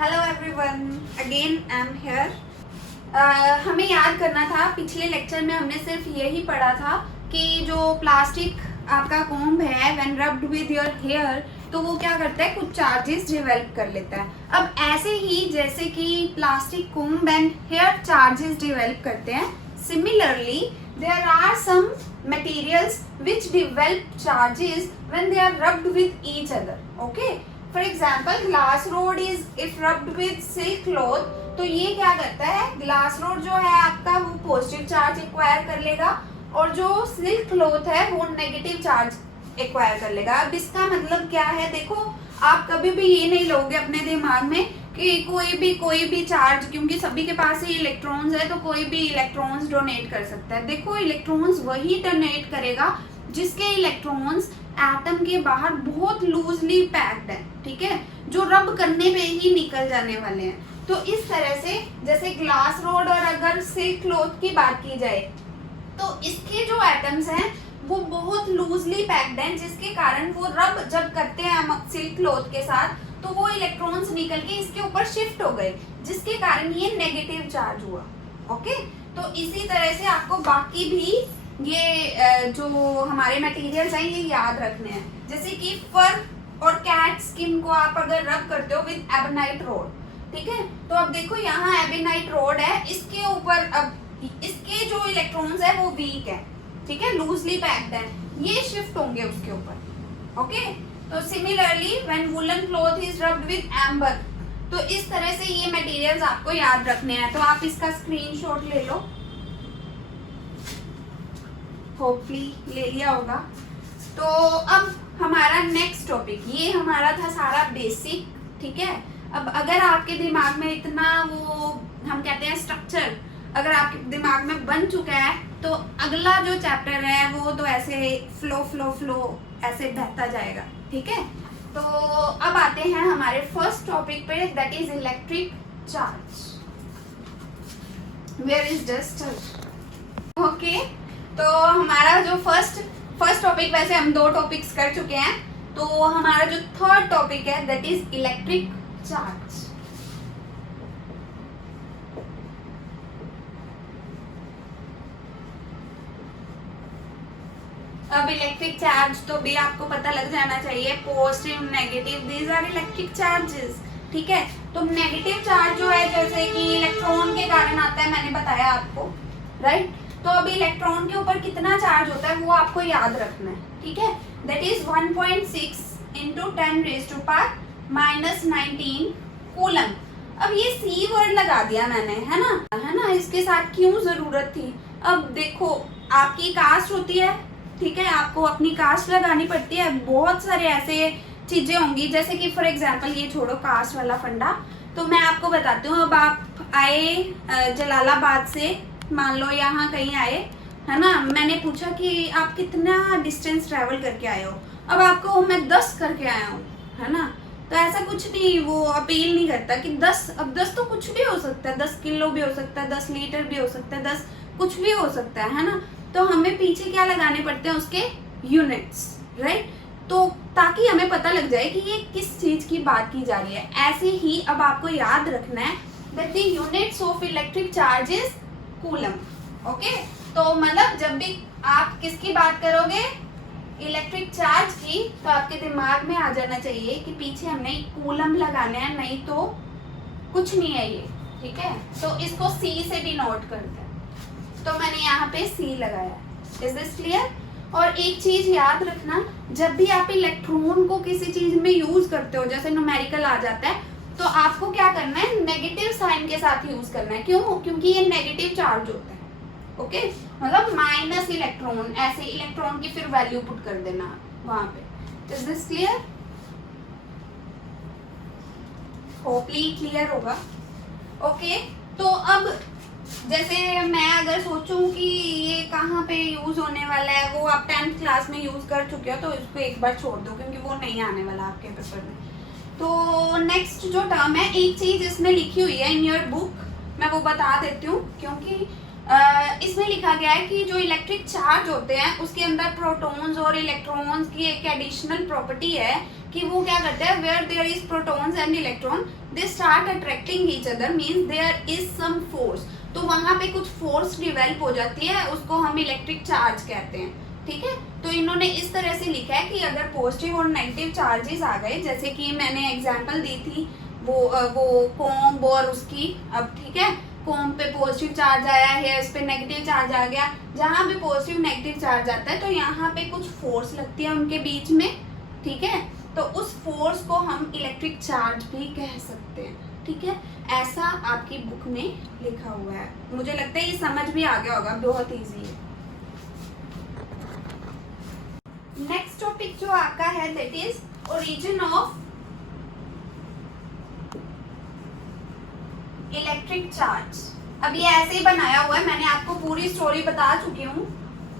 Hello everyone, again I am here. हमें याद करना था, पिछले लेक्चर में हमने सिर्फ यही पढ़ा था कि जो प्लास्टिक आपका कोम्ब है when rubbed with your hair, तो वो क्या करता है, कुछ चार्जेस डेवलप कर लेता है। अब ऐसे ही जैसे कि plastic comb and hair charges develop करते हैं, similarly there are some materials which develop charges when they are rubbed with each other. Okay, for example glass rod is if rubbed with silk cloth, तो ये क्या करता है, glass rod जो है आपका वो पॉजिटिव चार्ज एक्वायर कर लेगा और जो सिल्क क्लॉथ है वो नेगेटिव चार्ज एक्वायर कर लेगा। अब इसका मतलब क्या है, देखो आप कभी भी ये नहीं लोगे अपने दिमाग में कि कोई भी चार्ज, क्योंकि सभी के पास ही इलेक्ट्रॉन्स है तो कोई भी इलेक्ट्रॉन्स डोनेट कर सकता है। देखो इलेक्ट्रॉन्स वही डोनेट करेगा जिसके इलेक्ट्रॉन्स एटम के बाहर बहुत लूजली पैक्ड है, ठीक है, जो रब करने पे ही निकल जाने वाले हैं। तो इस तरह से जैसे ग्लास रोड और अगर सिल्क क्लॉथ की बात की जाए तो इसके जो एटम्स हैं वो बहुत लूजली पैक्ड हैं, जिसके कारण वो रब जब करते हैं सिल्क क्लॉथ के साथ तो वो इलेक्ट्रॉन्स निकल के इसके ऊपर शिफ्ट हो गए, जिसके कारण ये नेगेटिव चार्ज हुआ। ओके, तो इसी तरह से आपको बाकी भी ये जो हमारे मटेरियल्स हैं ये याद रखने हैं। जैसे कि फर और कैट स्किन को आप अगर रब करते हो विद एबेनाइट रोड, ठीक है, तो अब देखो यहाँ एबेनाइट रोड है, इसके ऊपर अब इसके जो इलेक्ट्रॉन्स है वो वीक है, ठीक है, लूजली पैक्ड है, ये शिफ्ट होंगे उसके ऊपर। ओके, तो similarly when woollen cloth is rubbed with amber, तो इस तरह से ये मटेरियल्स आपको याद रखने हैं। तो आप इसका स्क्रीनशॉट ले लो, होपफुली ले लिया होगा। तो अब हमारा नेक्स्ट टॉपिक, ये हमारा था सारा बेसिक, ठीक है। अब अगर आपके दिमाग में इतना वो हम कहते हैं स्ट्रक्चर अगर आपके दिमाग में बन चुका है तो अगला जो चैप्टर है वो तो ऐसे फ्लो फ्लो फ्लो ऐसे बहता जाएगा, ठीक है। तो अब आते हैं हमारे फर्स्ट टॉपिक पे, that is electric charge. Where is duster. Okay, तो हमारा जो फर्स्ट टॉपिक, वैसे हम 2 टॉपिक्स कर चुके हैं, तो हमारा जो थर्ड टॉपिक है दैट इज इलेक्ट्रिक चार्ज। अब इलेक्ट्रिक चार्ज तो भी आपको पता लग जाना चाहिए, positive negative, these are electric charges, ठीक है। तो नेगेटिव चार्ज जो है जैसे कि इलेक्ट्रॉन के कारण आता है, मैंने बताया आपको, राइट। तो अब इलेक्ट्रॉन के ऊपर कितना चार्ज होता है वो आपको याद रखना है, ठीक है, दैट इज 1.6 × 10⁻⁻19 कूलम। अब ये सी वर्ड लगा दिया मैंने, है ना, इसके साथ क्यों जरूरत थी। अब देखो आपकी कास्ट होती है, ठीक है, आपको अपनी कास्ट लगानी पड़ती है, बहुत सारे ऐसे चीजें होंगी, जैसे कि फॉर एग्जांपल ये छोड़ो कास्ट वाला फंडा, तो मैं आपको बताती हूँ। अब आप आए जलालाबाद से, मान लो यहाँ कहीं आए, है ना, मैंने पूछा कि आप कितना डिस्टेंस ट्रेवल करके आए हो, अब आपको मैं 10 करके आया हूँ, है ना, तो ऐसा कुछ नहीं, वो अपील नहीं करता कि 10, अब 10 तो कुछ भी हो सकता है, 10 किलो भी हो सकता है, 10 लीटर भी हो सकता है, 10 कुछ भी हो सकता है ना। तो हमें पीछे क्या लगाने पड़ते हैं, उसके यूनिट्स, राइट, तो ताकि हमें पता लग जाए कि ये किस चीज की बात की जा रही है। ऐसे ही अब आपको याद रखना है that the units of electric charge is coulomb. Okay, तो मतलब जब भी आप किसकी बात करोगे, इलेक्ट्रिक चार्ज की, तो आपके दिमाग में आ जाना चाहिए कि पीछे हमने कूलम लगाने हैं, नहीं तो कुछ नहीं है ये, ठीक है। तो इसको सी से डिनोट करते हैं, तो मैंने यहाँ पे सी लगाया। Is this clear. और एक चीज याद रखना, जब भी आप इलेक्ट्रॉन को किसी चीज में यूज करते हो, जैसे न्यूमेरिकल आ जाता है, तो आपको क्या करना है, नेगेटिव साइन के साथ यूज करना है। क्यों? क्योंकि ये नेगेटिव चार्ज होता है। ओके, मतलब माइनस इलेक्ट्रॉन, ऐसे इलेक्ट्रॉन की फिर वैल्यू पुट कर देना वहां पे। Is this clear? होपली क्लियर होगा। ओके, तो अब जैसे मैं अगर सोचूं कि ये कहाँ पे यूज होने वाला है, वो आप 10th क्लास में यूज कर चुके हो, तो इसको एक बार छोड़ दो क्योंकि वो नहीं आने वाला आपके पेपर में। तो नेक्स्ट जो टर्म है, एक चीज इसमें लिखी हुई है इन योर बुक, मैं वो बता देती हूँ, क्योंकि इसमें लिखा गया है कि जो इलेक्ट्रिक चार्ज होते हैं उसके अंदर प्रोटॉन्स और इलेक्ट्रॉन्स की एक एडिशनल प्रॉपर्टी है कि वो क्या करते हैं, where there is protons and electron they start attracting each other, means there is some force, तो वहां पे कुछ फोर्स डिवेल्प हो जाती है, उसको हम इलेक्ट्रिक चार्ज कहते हैं, ठीक है। तो इन्होंने इस तरह से लिखा है कि अगर पॉजिटिव और नेगेटिव चार्जेस आ गए, जैसे कि मैंने एग्जांपल दी थी वो कॉम्ब और उसकी, अब ठीक है, कॉम्ब पे पॉजिटिव चार्ज आया है, इस पे नेगेटिव चार्ज आ गया, जहाँ पे पॉजिटिव नेगेटिव चार्ज आता है तो यहाँ पे कुछ फोर्स लगती है उनके बीच में, ठीक है, तो उस फोर्स को हम इलेक्ट्रिक चार्ज भी कह सकते हैं, ठीक है। ऐसा आपकी बुक में लिखा हुआ है, मुझे लगता है ये समझ भी आ गया होगा, बहुत इजी है। नेक्स्ट टॉपिक जो आपका है that is origin of electric charge. अब ये ऐसे ही बनाया हुआ है, मैंने आपको पूरी स्टोरी बता चुकी हूँ,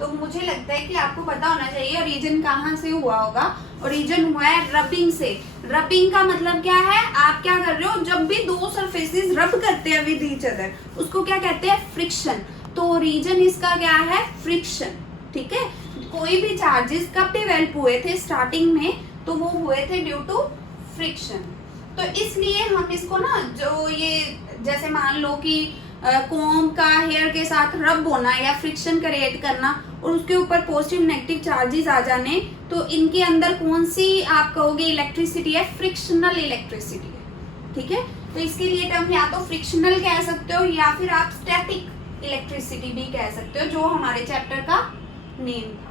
तो मुझे लगता है कि आपको पता होना चाहिए ओरिजिन कहाँ से हुआ होगा। ओरिजिन हुआ है रबिंग से। रबिंग का मतलब क्या है, आप क्या कर रहे हो, जब भी दो सरफेसेस रब करते हैं विद ईच अदर, उसको क्या कहते हैं, फ्रिक्शन। तो ओरिजिन इसका क्या है, फ्रिक्शन, ठीक है। कोई भी चार्जेस कब डेवलप हुए थे स्टार्टिंग में, तो वो हुए थे ड्यू टू फ्रिक्शन। तो इसलिए हम इसको ना, जो ये जैसे मान लो कि कॉम्ब का हेयर के साथ रब होना या फ्रिक्शन क्रिएट करना और उसके ऊपर पॉजिटिव नेगेटिव चार्जेस आ जाने, तो इनके अंदर कौन सी आप कहोगे इलेक्ट्रिसिटी है, फ्रिक्शनल इलेक्ट्रिसिटी है, ठीक है। तो इसके लिए टर्म या तो फ्रिक्शनल कह सकते हो या फिर आप स्टैटिक इलेक्ट्रिसिटी भी कह सकते हो, जो हमारे चैप्टर का नेम था।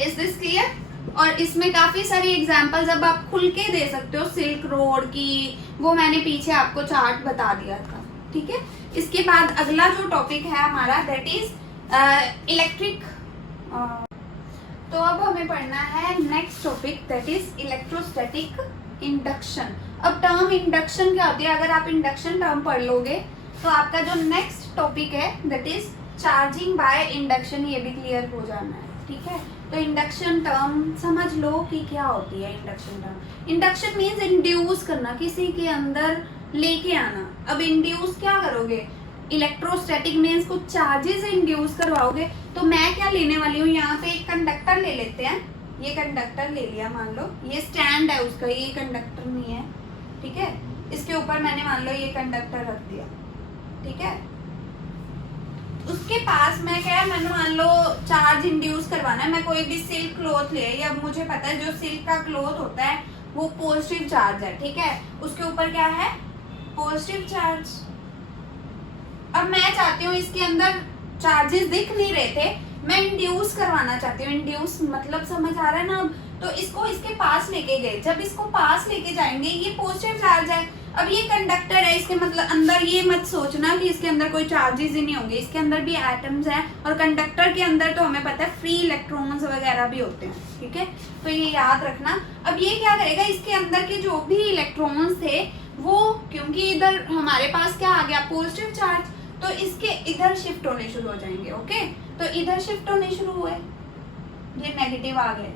Is this clear? और इसमें काफी सारी एग्जांपल्स अब आप खुल के दे सकते हो, सिल्क रोड की, वो मैंने पीछे आपको चार्ट बता दिया था, ठीक है। इसके बाद अगला जो टॉपिक है हमारा दैट इज इलेक्ट्रिक। तो अब हमें पढ़ना है next topic that is electrostatic induction. अब टर्म इंडक्शन क्या होती है, अगर आप इंडक्शन टर्म पढ़ लोगे तो आपका जो नेक्स्ट टॉपिक है that is charging by induction, ये भी क्लियर हो जाना है, ठीक है। तो इंडक्शन टर्म समझ लो कि क्या होती है induction term. Induction means induce करना, किसी के अंदर लेके आना। अब इंड्यूस क्या करोगे, इलेक्ट्रोस्टैटिक मीन्स कुछ चार्जेस इंड्यूस करवाओगे। तो मैं क्या लेने वाली हूँ, यहाँ पे एक कंडक्टर ले लेते हैं, ये कंडक्टर ले लिया, मान लो ये स्टैंड है उसका, ये कंडक्टर नहीं है, ठीक है। इसके ऊपर मैंने मान लो ये कंडक्टर रख दिया, ठीक है। उसके पास मैं क्या है, मैंने मान लो चार्ज इंड्यूस करवाना है, मैं कोई भी सिल्क क्लॉथ ले, या मुझे पता है जो सिल्क का क्लॉथ होता है वो पॉजिटिव चार्ज है, ठीक है, उसके ऊपर क्या है, पॉजिटिव चार्ज। अब मैं चाहती हूँ इसके अंदर चार्जेस दिख नहीं रहे थे, मैं इंड्यूस करवाना चाहती हूँ। इंड्यूस मतलब समझ आ रहा है ना। अब तो इसको इसके पास लेके गए, जब इसको पास लेके जाएंगे, ये पॉजिटिव चार्ज है, अब ये कंडक्टर है, इसके मतलब अंदर ये मत सोचना कि इसके अंदर कोई चार्जेस ही नहीं होंगे, इसके अंदर भी एटम्स हैं, और कंडक्टर के अंदर तो हमें पता है फ्री इलेक्ट्रॉन्स वगैरह भी होते हैं, ठीक है। तो ये याद रखना। अब ये क्या करेगा, इसके अंदर के जो भी इलेक्ट्रॉन्स थे वो, क्योंकि इधर हमारे पास क्या आ गया, पॉजिटिव चार्ज, तो इसके इधर शिफ्ट होने शुरू हो जाएंगे, ओके। तो इधर शिफ्ट होने शुरू हुए, ये नेगेटिव आ गए,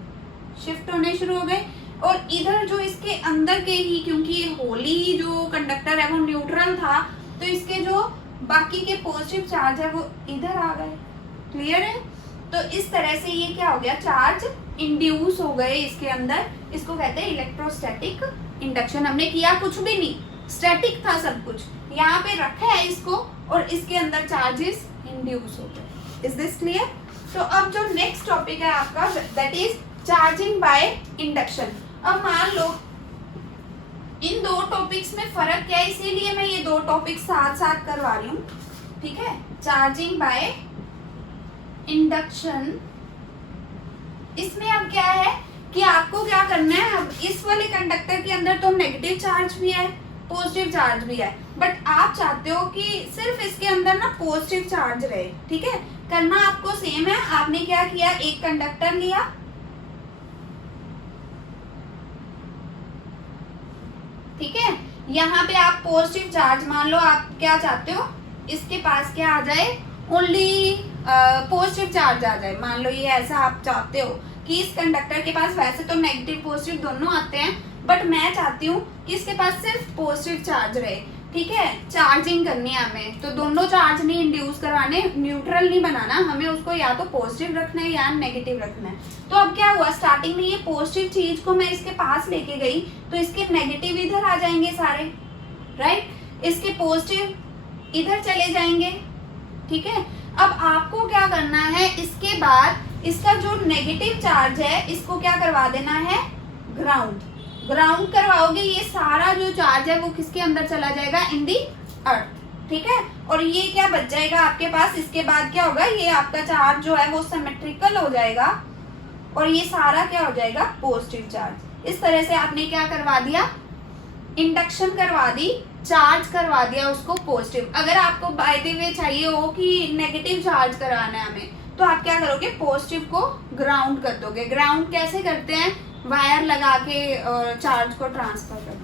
शिफ्ट होने शुरू हो गए, और इधर जो इसके अंदर के ही, क्योंकि ये होली जो कंडक्टर है वो न्यूट्रल था, तो इसके जो बाकी के पॉजिटिव चार्ज है वो इधर आ गए, क्लियर है। तो इस तरह से ये क्या हो गया, चार्ज इंड्यूस हो गए इसके अंदर, इसको कहते हैं इलेक्ट्रोस्टैटिक इंडक्शन। हमने किया कुछ भी नहीं, स्टैटिक था सब कुछ, यहाँ पे रखा है इसको और इसके अंदर चार्जेस इंड्यूस हो गए। Is this clear? तो अब जो नेक्स्ट टॉपिक है आपका that is charging by induction. अब मान लो इन दो टॉपिक्स में फर्क क्या है, इसीलिए मैं ये दो टॉपिक साथ साथ करवा रही हूँ, ठीक है। चार्जिंग बाय इंडक्शन, इसमें अब क्या है कि आपको क्या करना है, अब इस वाले कंडक्टर के अंदर तो नेगेटिव चार्ज भी है, पॉजिटिव चार्ज भी है, बट आप चाहते हो कि सिर्फ इसके अंदर ना पॉजिटिव चार्ज रहे, ठीक है। करना आपको सेम है, आपने क्या किया, एक कंडक्टर लिया, ठीक है, यहाँ पे आप पॉजिटिव चार्ज, मान लो आप क्या चाहते हो, इसके पास क्या आ जाए, ओनली पॉजिटिव चार्ज आ जाए। मान लो ये ऐसा आप चाहते हो कि इस कंडक्टर के पास वैसे तो नेगेटिव पॉजिटिव दोनों आते हैं, बट मैं चाहती हूँ कि इसके पास सिर्फ पॉजिटिव चार्ज रहे, ठीक है, चार्जिंग करनी है हमें, तो दोनों चार्ज नहीं इंड्यूस करवाने, न्यूट्रल नहीं बनाना हमें, उसको या तो पॉजिटिव रखना है या नेगेटिव रखना है। तो अब क्या हुआ, स्टार्टिंग में ये पॉजिटिव चीज को मैं इसके पास लेके गई तो इसके नेगेटिव इधर आ जाएंगे सारे, राइट, इसके पॉजिटिव इधर चले जाएंगे, ठीक है। अब आपको क्या करना है, इसके बाद इसका जो नेगेटिव चार्ज है इसको क्या करवा देना है, ग्राउंड। ग्राउंड करवाओगे, ये सारा जो चार्ज है वो किसके अंदर चला जाएगा, इन दी अर्थ, ठीक है। और ये क्या बच जाएगा आपके पास, इसके बाद क्या होगा, ये आपका चार्ज जो है वो सिमेट्रिकल हो जाएगा और ये सारा क्या हो जाएगा, पॉजिटिव चार्ज। इस तरह से आपने क्या करवा दिया, इंडक्शन करवा दी, चार्ज करवा दिया उसको पॉजिटिव। अगर आपको बाय द वे चाहिए हो कि नेगेटिव चार्ज कराना है हमें, तो आप क्या करोगे, पॉजिटिव को ग्राउंड कर दोगे। ग्राउंड कैसे करते हैं, वायर लगा के चार्ज को ट्रांसफर करते हैं।